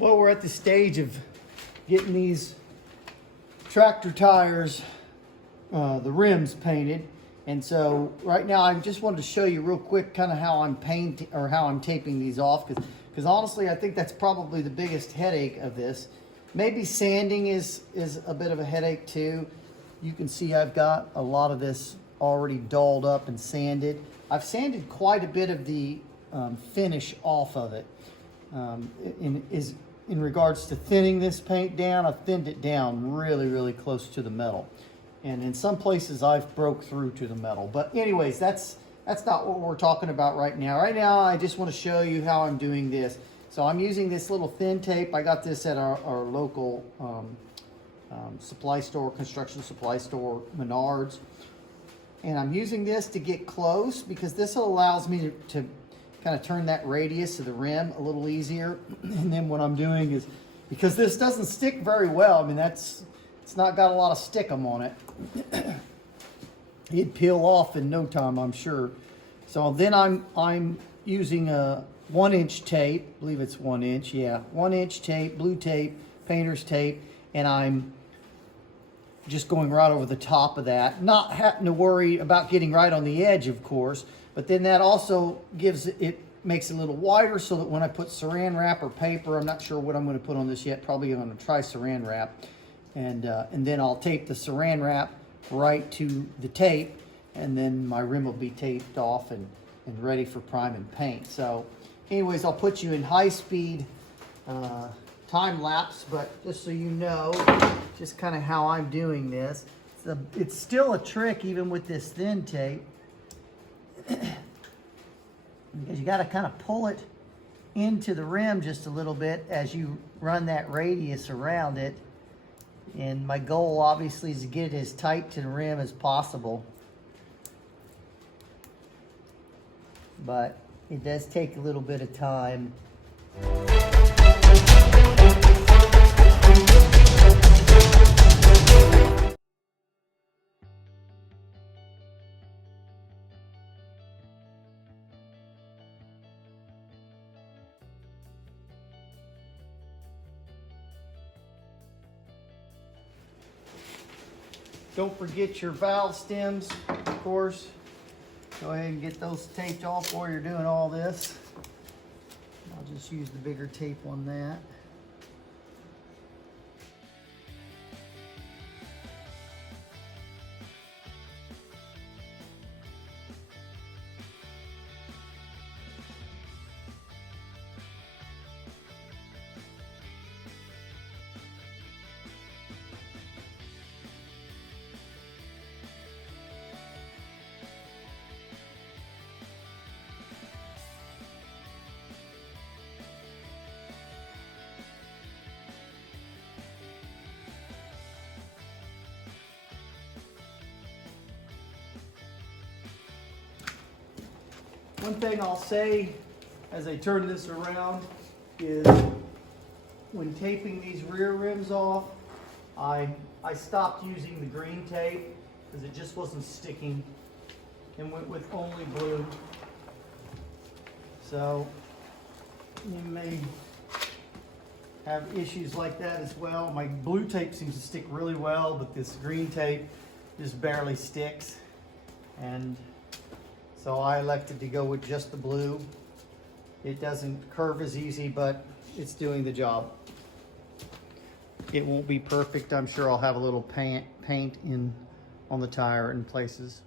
Well, we're at the stage of getting these tractor tires, the rims painted. And so right now I just wanted to show you real quick kind of how I'm painting or how I'm taping these off, because honestly I think that's probably the biggest headache of this. Maybe sanding is a bit of a headache too. You can see I've got a lot of this already dulled up and sanded. I've sanded quite a bit of the finish off of it. In regards to thinning this paint down, I've thinned it down really close to the metal. And in some places I've broke through to the metal. But anyways, that's not what we're talking about right now. Right now I just want to show you how I'm doing this. So I'm using this little thin tape. I got this at our local supply store, construction supply store, Menards. And I'm using this to get close because this allows me to kind of turn that radius of the rim a little easier. And then what I'm doing is, because this doesn't stick very well, I mean, it's not got a lot of stickum on it. It'd peel off in no time, I'm sure. So then I'm using a 1-inch tape, I believe it's 1 inch, yeah, 1-inch tape, blue tape, painter's tape, and I'm just going right over the top of that, not having to worry about getting right on the edge, of course, but then that also makes it a little wider so that when I put saran wrap or paper, I'm not sure what I'm going to put on this yet, probably going to try saran wrap, and then I'll tape the saran wrap right to the tape, and then my rim will be taped off and ready for prime and paint. So anyways, I'll put you in high speed time lapse, but just so you know, just kind of how I'm doing this. It's still a trick even with this thin tape, because you got to kind of pull it into the rim just a little bit as you run that radius around it. And my goal obviously is to get it as tight to the rim as possible. But it does take a little bit of time. Don't forget your valve stems, of course. Go ahead and get those taped off while you're doing all this. I'll just use the bigger tape on that. One thing I'll say as I turn this around is when taping these rear rims off, I stopped using the green tape because it just wasn't sticking and went with only blue. So you may have issues like that as well. My blue tape seems to stick really well, but this green tape just barely sticks. And so I elected to go with just the blue. It doesn't curve as easy, but it's doing the job. It won't be perfect. I'm sure I'll have a little paint in on the tire in places.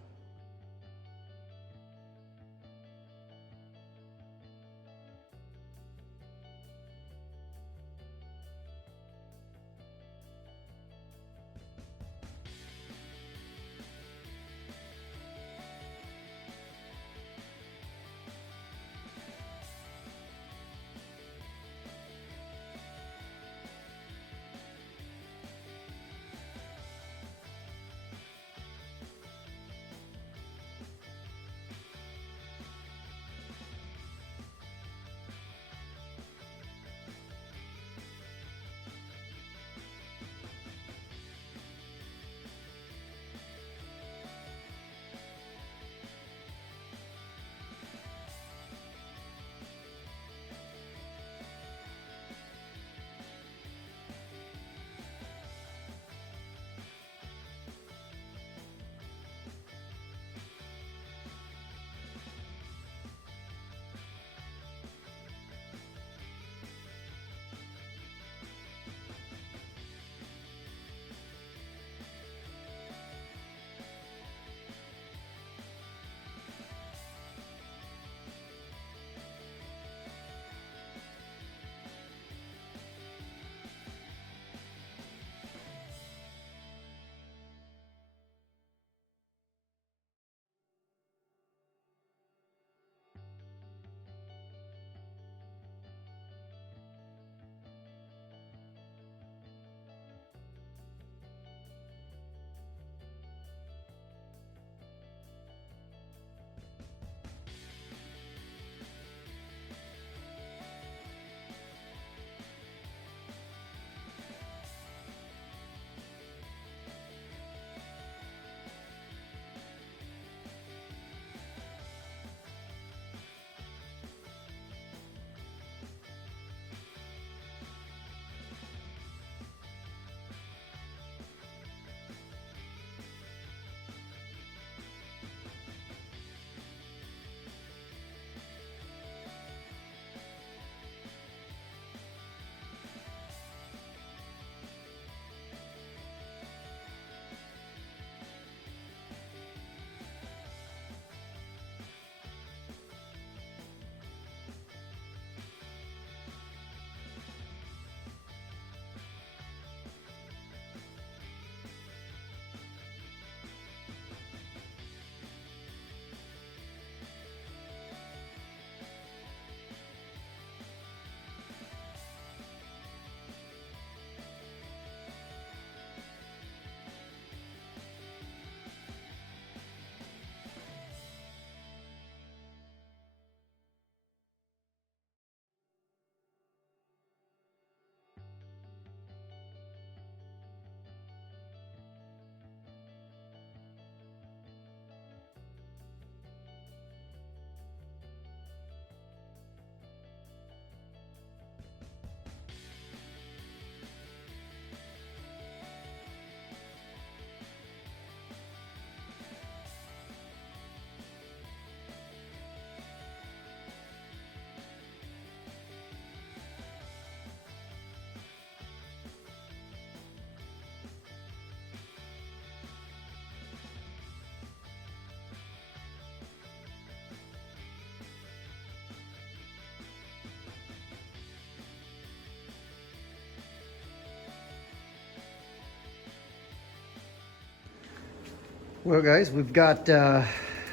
Well, guys, we've got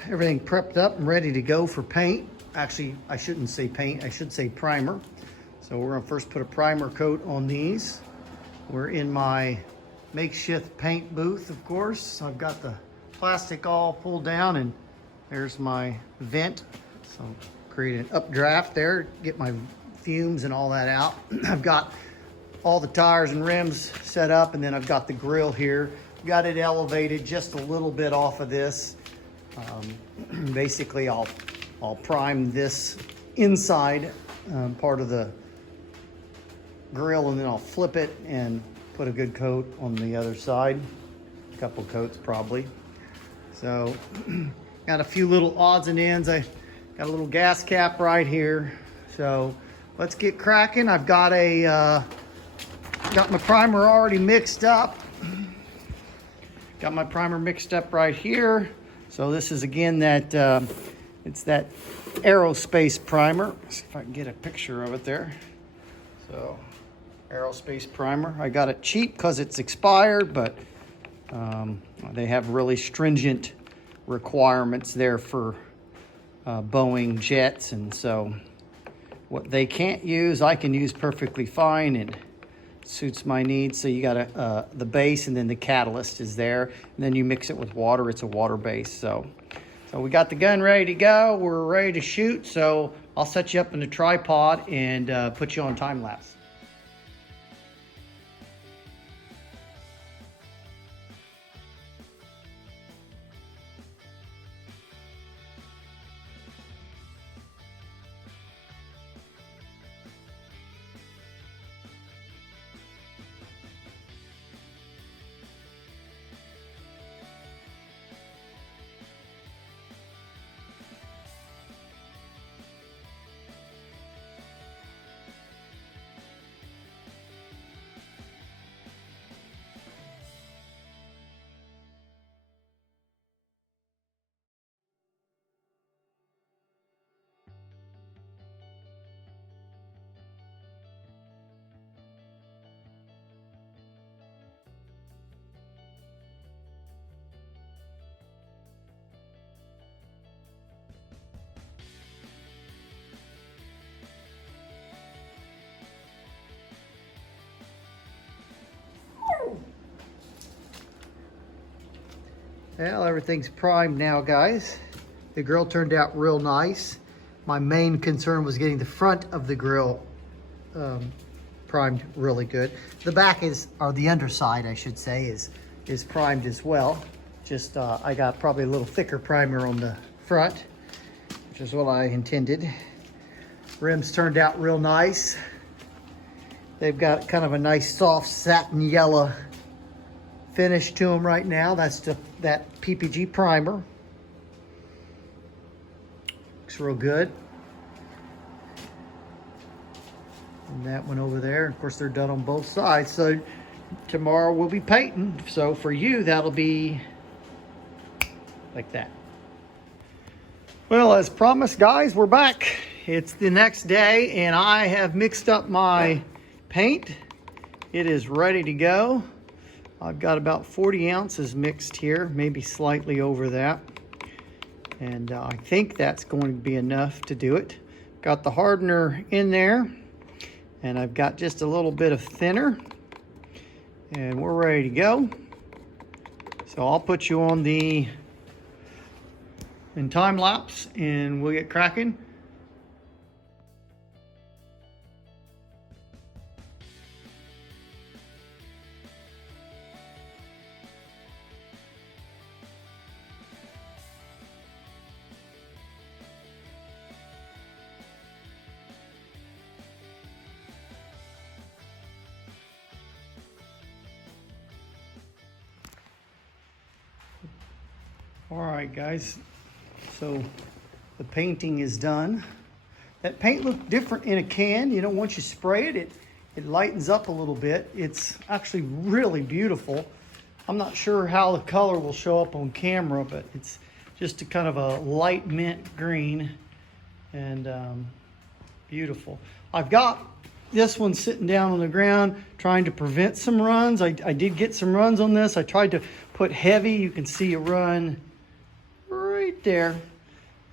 everything prepped up and ready to go for paint. Actually, I shouldn't say paint, I should say primer. So we're gonna first put a primer coat on these. We're in my makeshift paint booth, of course. I've got the plastic all pulled down, and there's my vent. So create an updraft there, get my fumes and all that out. I've got all the tires and rims set up, and then I've got the grill here. Got it elevated just a little bit off of this. Basically, I'll prime this inside part of the grill, and then I'll flip it and put a good coat on the other side. A couple coats probably. So got a few little odds and ends. I got a little gas cap right here. So let's get cracking. I've got got my primer already mixed up. Got my primer mixed up right here. So this is again that, it's that aerospace primer. Let's see if I can get a picture of it there. So aerospace primer. I got it cheap because it's expired, but they have really stringent requirements there for Boeing jets. And so what they can't use, I can use perfectly fine, and suits my needs. So you got the base, and then the catalyst is there, and then you mix it with water. It's a water base. So we got the gun ready to go. We're ready to shoot. So I'll set you up in the tripod and put you on time lapse. Well, everything's primed now, guys. The grill turned out real nice. My main concern was getting the front of the grill primed really good. The back or the underside, I should say, is primed as well. Just I got probably a little thicker primer on the front, which is what I intended. Rims turned out real nice. They've got kind of a nice soft satin yellow finish to them right now. That's that PPG primer. Looks real good. And that one over there, of course, they're done on both sides. So tomorrow we'll be painting. So for you, that'll be like that. Well, as promised, guys, we're back. It's the next day, and I have mixed up my paint. It is ready to go. I've got about 40 ounces mixed here, maybe slightly over that. And I think that's going to be enough to do it. Got the hardener in there, and I've got just a little bit of thinner, and we're ready to go. So I'll put you on in time lapse, and we'll get cracking. All right, guys, so the painting is done. That paint looked different in a can. You know, once you spray it, it lightens up a little bit. It's actually really beautiful. I'm not sure how the color will show up on camera, but it's just a kind of a light mint green, and beautiful. I've got this one sitting down on the ground trying to prevent some runs. I did get some runs on this. I tried to put heavy, you can see a run right there.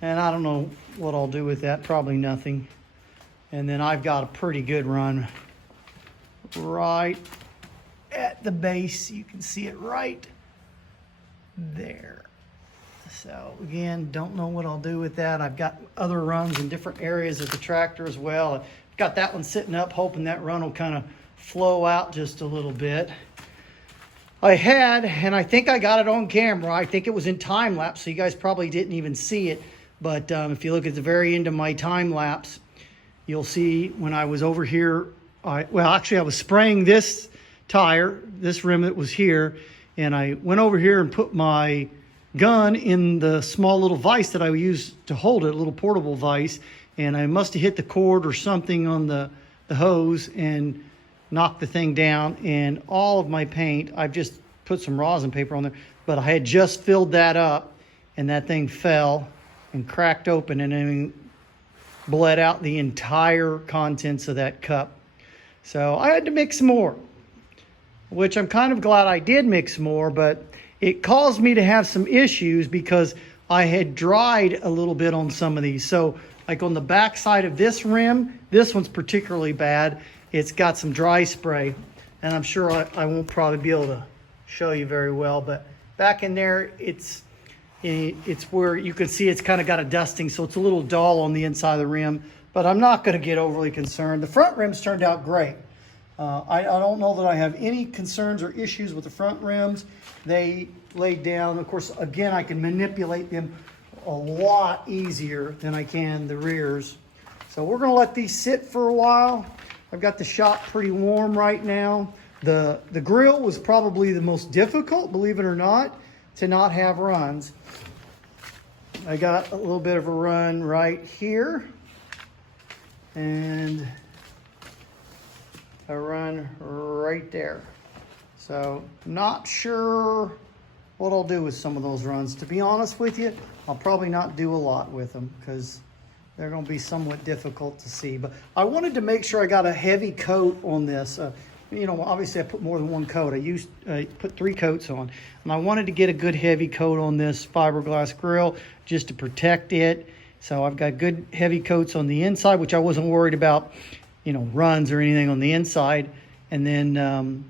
And I don't know what I'll do with that, probably nothing. And then I've got a pretty good run right at the base. You can see it right there. So again, don't know what I'll do with that. I've got other runs in different areas of the tractor as well. I've got that one sitting up, hoping that run will kind of flow out just a little bit. I had, and I think I got it on camera, I think it was in time lapse, so you guys probably didn't even see it. But if you look at the very end of my time lapse, you'll see when I was over here, well, actually I was spraying this tire, this rim that was here, and I went over here and put my gun in the small little vise that I use to hold it, a little portable vise, and I must have hit the cord or something on the hose and knocked the thing down, and all of my paint, I've just put some rosin paper on there, but I had just filled that up, and that thing fell and cracked open and then bled out the entire contents of that cup. So I had to mix more, which I'm kind of glad I did mix more, but it caused me to have some issues because I had dried a little bit on some of these. So like on the back side of this rim, this one's particularly bad. It's got some dry spray, and I'm sure I won't probably be able to show you very well, but back in there, it's where you can see it's kind of got a dusting, so it's a little dull on the inside of the rim, but I'm not going to get overly concerned. The front rims turned out great. I don't know that I have any concerns or issues with the front rims. They laid down. Of course, again, I can manipulate them a lot easier than I can the rears. So we're going to let these sit for a while. I've got the shop pretty warm right now. The grill was probably the most difficult, believe it or not, to not have runs. I got a little bit of a run right here and a run right there. So not sure what I'll do with some of those runs. To be honest with you, I'll probably not do a lot with them because they're going to be somewhat difficult to see. But I wanted to make sure I got a heavy coat on this. You know, obviously I put more than one coat. I put 3 coats on. And I wanted to get a good heavy coat on this fiberglass grill just to protect it. So I've got good heavy coats on the inside, which I wasn't worried about, you know, runs or anything on the inside. And then,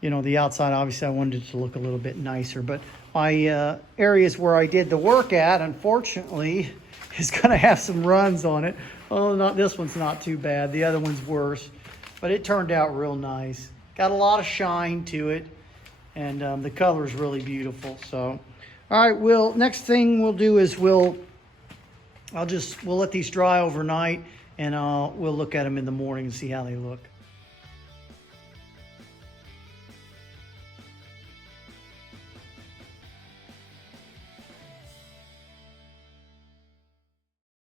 you know, the outside, obviously I wanted it to look a little bit nicer. But my areas where I did the work at, unfortunately, is going to have some runs on it. Oh, not this one's not too bad. The other one's worse. But it turned out real nice. Got a lot of shine to it. And the color is really beautiful. So, all right, next thing we'll do is we'll let these dry overnight. And we'll look at them in the morning and see how they look.